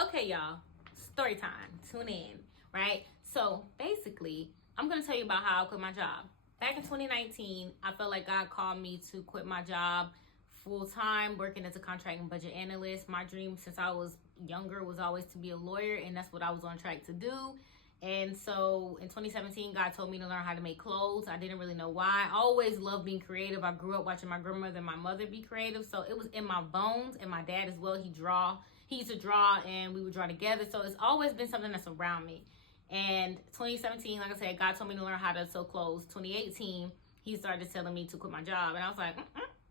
Okay, y'all, story time. Tune in, right? So basically, I'm gonna tell you about how I quit my job. Back in 2019, I felt like God called me to quit my job full time, working as a contract and budget analyst. My dream since I was younger was always to be a lawyer, and that's what I was on track to do. And so in 2017, God told me to learn how to make clothes. I didn't really know why. I always loved being creative. I grew up watching my grandmother and my mother be creative. So it was in my bones. And my dad as well. He used to draw and we would draw together. So it's always been something that's around me. And 2017, like I said, God told me to learn how to sew clothes. 2018, he started telling me to quit my job. And I was like,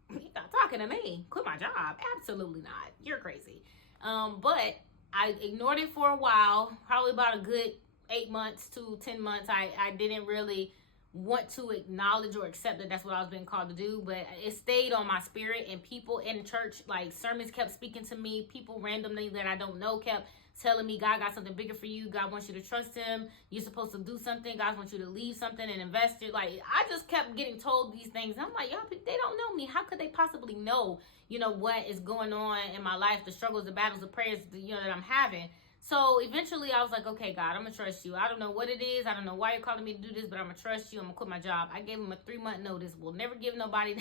you're not talking to me. Quit my job. Absolutely not. You're crazy. But I ignored it for a while, probably about a good 8 months to 10 months. I didn't really want to acknowledge or accept that that's what I was being called to do, but it stayed on my spirit. And people in church, like sermons kept speaking to me. People randomly that I don't know kept telling me, God got something bigger for you. God wants you to trust him. You're supposed to do something. God wants you to leave something and invest it. Like, I just kept getting told these things. I'm like, y'all, they don't know me. How could they possibly know, what is going on in my life, the struggles, the battles, the prayers, that I'm having. So eventually I was like, okay, God, I'm going to trust you. I don't know what it is. I don't know why you're calling me to do this, but I'm going to trust you. I'm going to quit my job. I gave him a 3-month notice. We'll never give nobody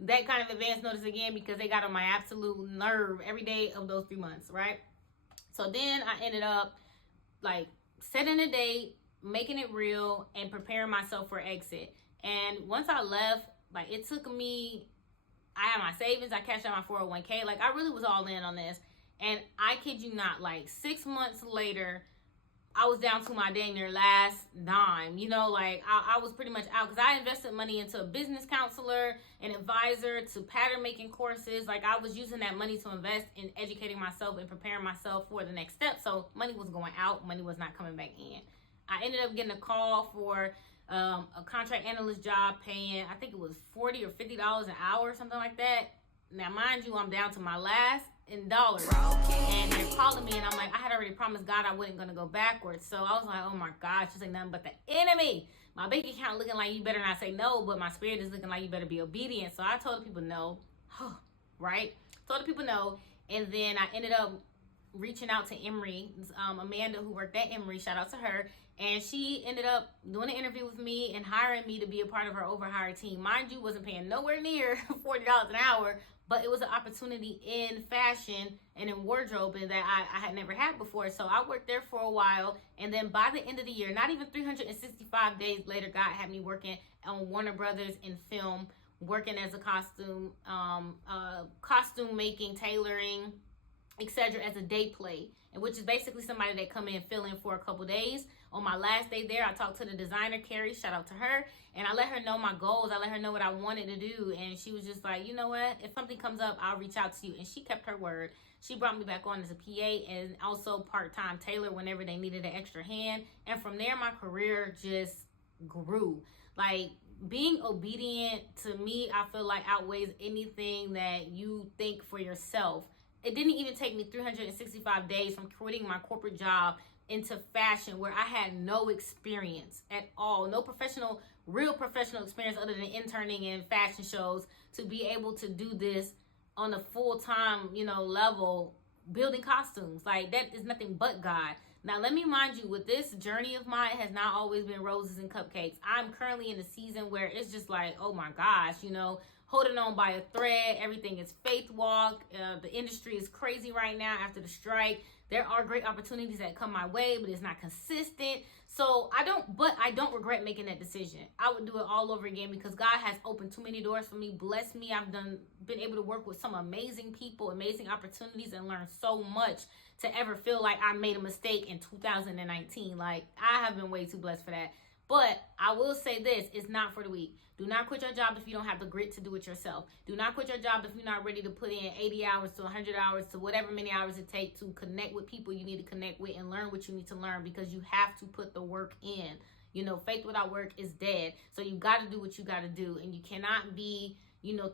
that kind of advance notice again because they got on my absolute nerve every day of those 3 months, right? So then I ended up like setting a date, making it real, and preparing myself for exit. And once I left, like it took me, I had my savings, I cashed out my 401k. Like I really was all in on this. And I kid you not, like 6 months later, I was down to my dang near last dime. Like I was pretty much out because I invested money into a business counselor, an advisor, to pattern making courses. Like I was using that money to invest in educating myself and preparing myself for the next step. So money was going out, money was not coming back in. I ended up getting a call for a contract analyst job paying, I think it was $40 or $50 an hour or something like that. Now, mind you, I'm down to my last in dollars. And they're calling me, and I'm like, I had already promised God I wasn't going to go backwards. So I was like, oh my gosh, this ain't nothing but the enemy. My bank account looking like you better not say no, but my spirit is looking like you better be obedient. So I told the people no. Right? Told the people no. And then I ended up reaching out to Emory, Amanda, who worked at Emory, shout out to her, and she ended up doing an interview with me and hiring me to be a part of her overhire team. Mind you, wasn't paying nowhere near $40 an hour, but it was an opportunity in fashion and in wardrobe that I had never had before. So I worked there for a while, and then by the end of the year, not even 365 days later, God had me working on Warner Brothers in film, working as a costume making, tailoring, etc., as a day play, and which is basically somebody that come in fill in for a couple days. On my last day there, I talked to the designer Carrie, shout out to her, and I let her know my goals. I let her know what I wanted to do, and she was just like, you know what, if something comes up, I'll reach out to you. And she kept her word. She brought me back on as a PA and also part-time tailor whenever they needed an extra hand. And from there, my career just grew. Like, being obedient to me, I feel like outweighs anything that you think for yourself. It didn't even take me 365 days from quitting my corporate job into fashion, where I had no experience at all, no real professional experience other than interning in fashion shows, to be able to do this on a full-time, level, building costumes. Like, that is nothing but God. Now, let me remind you, with this journey of mine, it has not always been roses and cupcakes. I'm currently in a season where it's just like, oh my gosh, holding on by a thread. Everything is faith walk. The industry is crazy right now after the strike. There are great opportunities that come my way, but it's not consistent. So I don't regret making that decision. I would do it all over again because God has opened too many doors for me, blessed me. I've been able to work with some amazing people, amazing opportunities, and learn so much to ever feel like I made a mistake in 2019. Like, I have been way too blessed for that. But I will say this, it's not for the weak. Do not quit your job if you don't have the grit to do it yourself. Do not quit your job if you're not ready to put in 80 hours to 100 hours to whatever many hours it takes to connect with people you need to connect with and learn what you need to learn, because you have to put the work in. Faith without work is dead. So you got to do what you got to do. And you cannot be,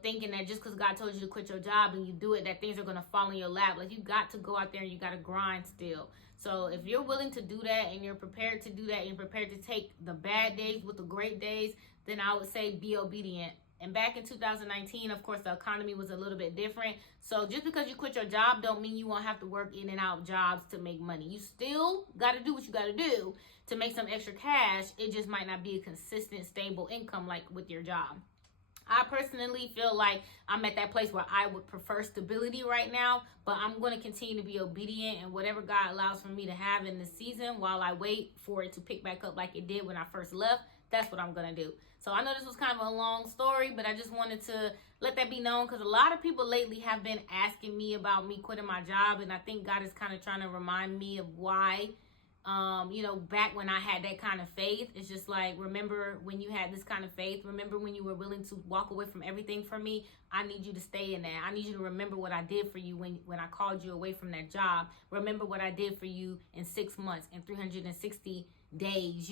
thinking that just because God told you to quit your job and you do it, that things are going to fall in your lap. Like, you got to go out there and you got to grind still. So if you're willing to do that and you're prepared to do that and you're prepared to take the bad days with the great days, then I would say be obedient. And back in 2019, of course, the economy was a little bit different. So just because you quit your job don't mean you won't have to work in and out of jobs to make money. You still got to do what you got to do to make some extra cash. It just might not be a consistent, stable income like with your job. I personally feel like I'm at that place where I would prefer stability right now, but I'm going to continue to be obedient and whatever God allows for me to have in this season while I wait for it to pick back up like it did when I first left. That's what I'm going to do. So I know this was kind of a long story, but I just wanted to let that be known because a lot of people lately have been asking me about me quitting my job, and I think God is kind of trying to remind me of why. Back when I had that kind of faith, it's just like, remember when you had this kind of faith? Remember when you were willing to walk away from everything for me? I need you to stay in that. I need you to remember what I did for you when I called you away from that job. Remember what I did for you in 6 months and 360 days.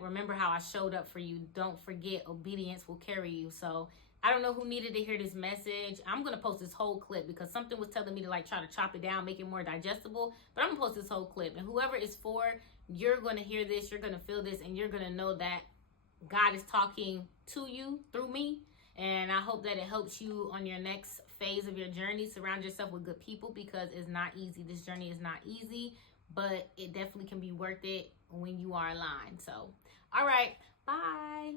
Remember how I showed up for you. Don't forget, obedience will carry you. So I don't know who needed to hear this message. I'm going to post this whole clip because something was telling me to try to chop it down, make it more digestible. But I'm going to post this whole clip. And whoever it's for, you're going to hear this, you're going to feel this, and you're going to know that God is talking to you through me. And I hope that it helps you on your next phase of your journey. Surround yourself with good people because it's not easy. This journey is not easy, but it definitely can be worth it when you are aligned. So, all right. Bye.